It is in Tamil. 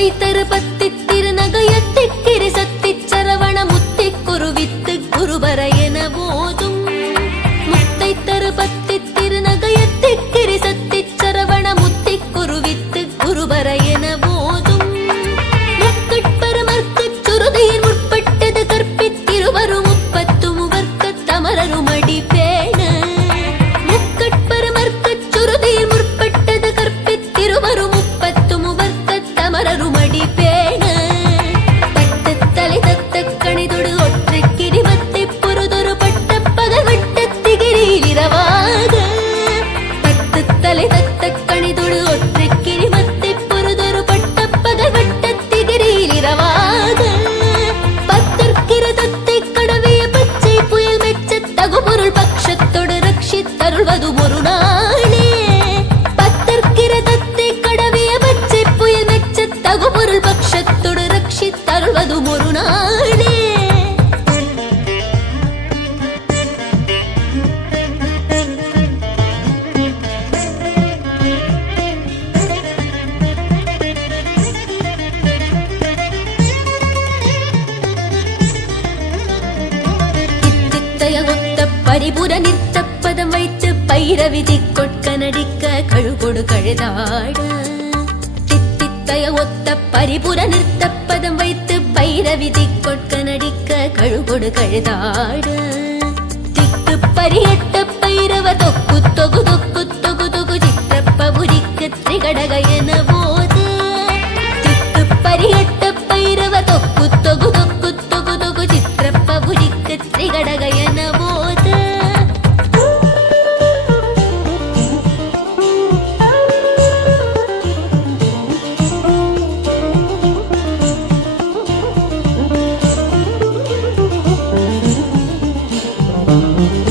வைத்தரு பத்தி திருநகையத்தி கிரிசத்தி வருவது ஒரு நாளே. பத்தற்கிரதத்தைக் கடவிய பச்சை புயல் மெச்சத் தகுபொருள் பக்ஷத்தொடு ரட்சித்தருள்வதும் ஒரு நாளே பரிபுர நிற்ற பதம் வைத்து பைரவிதி கொட்க நடிக்க கழுகொடு கழுதாட. தித்தித்தய ஒத்த பரிபுர நிறுத்த பதம் வைத்து பைரவிதி கொட்க நடிக்க கழுகொடு கழுதாட. திக்கு பரியட்ட பைரவ தொக்கு தொகு தொக்கு தொகு தொகு சித்திரப்ப உரிக்கு திரிகடக என போது திக்கு பரியட்ட Música